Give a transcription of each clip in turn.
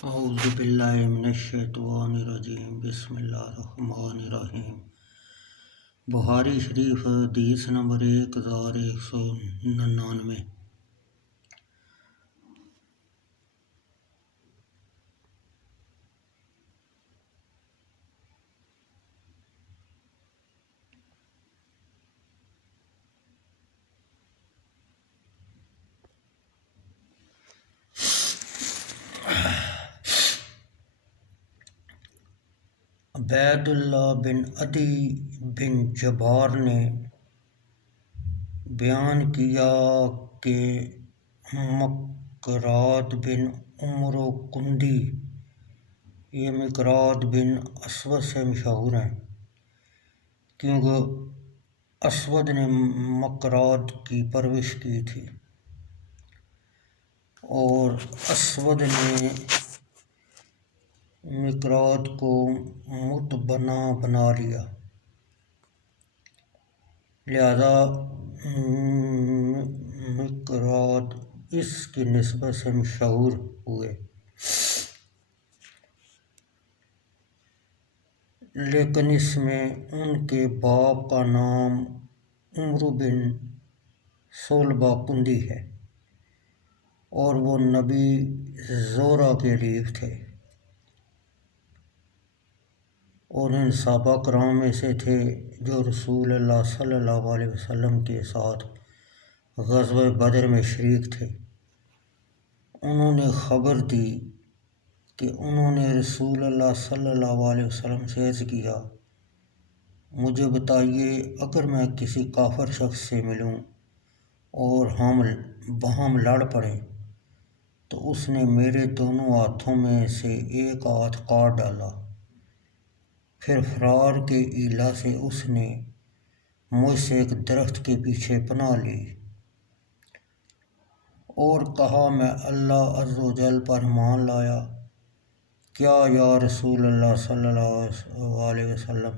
اعوذ باللہ من الشیطان الرجیم بسم اللہ الرحمن الرحیم۔ بخاری شریف حدیث نمبر 1199۔ عبید اللہ بن عدی بن جبار نے بیان کیا کہ مقراط بن عمرو کندی یہ مقراط بن اسود سے مشہور ہیں، کیونکہ اسود نے مقراط کی پرورش کی تھی اور اسود نے مقراط کو متبنہ بنا لیا، لہذا مقراط اس کی نسبت سے مشہور ہوئے، لیکن اس میں ان کے باپ کا نام عمرو بن صلبہ کندی ہے اور وہ نبی زورہ کے حلیف تھے اور ان صحابہ کرام میں سے تھے جو رسول اللہ صلی اللہ علیہ وسلم کے ساتھ غزوہ بدر میں شریک تھے۔ انہوں نے خبر دی کہ انہوں نے رسول اللہ صلی اللہ علیہ وسلم سے عرض کیا، مجھے بتائیے اگر میں کسی کافر شخص سے ملوں اور ہم لڑ پڑیں تو اس نے میرے دونوں ہاتھوں میں سے ایک ہاتھ کاٹ ڈالا، پھر فرار کے ایلا سے اس نے مجھ سے ایک درخت کے پیچھے پناہ لی اور کہا میں اللہ عز و جل پر ایمان لایا، کیا یا رسول اللہ صلی اللہ علیہ وسلم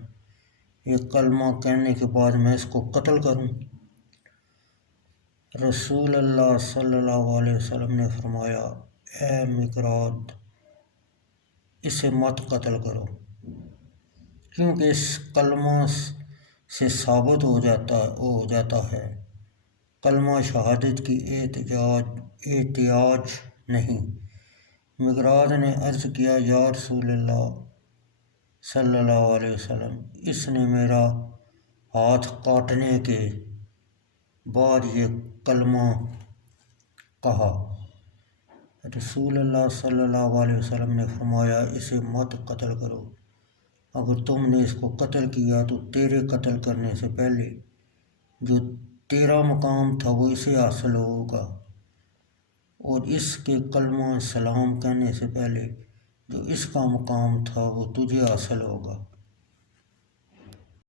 یہ کلمہ کہنے کے بعد میں اس کو قتل کروں؟ رسول اللہ صلی اللہ علیہ وسلم نے فرمایا، اے مقراط اسے مت قتل کرو، کیونکہ اس کلمہ سے ثابت ہو جاتا ہے کلمہ شہادت کی احتیاج نہیں۔ مقراط نے عرض کیا، یا رسول اللہ صلی اللہ علیہ وسلم اس نے میرا ہاتھ کاٹنے کے بعد یہ کلمہ کہا۔ رسول اللہ صلی اللہ علیہ وسلم نے فرمایا، اسے مت قتل کرو، اگر تم نے اس کو قتل کیا تو تیرے قتل کرنے سے پہلے جو تیرا مقام تھا وہ اسے حاصل ہوگا، اور اس کے کلمہ سلام کہنے سے پہلے جو اس کا مقام تھا وہ تجھے حاصل ہوگا۔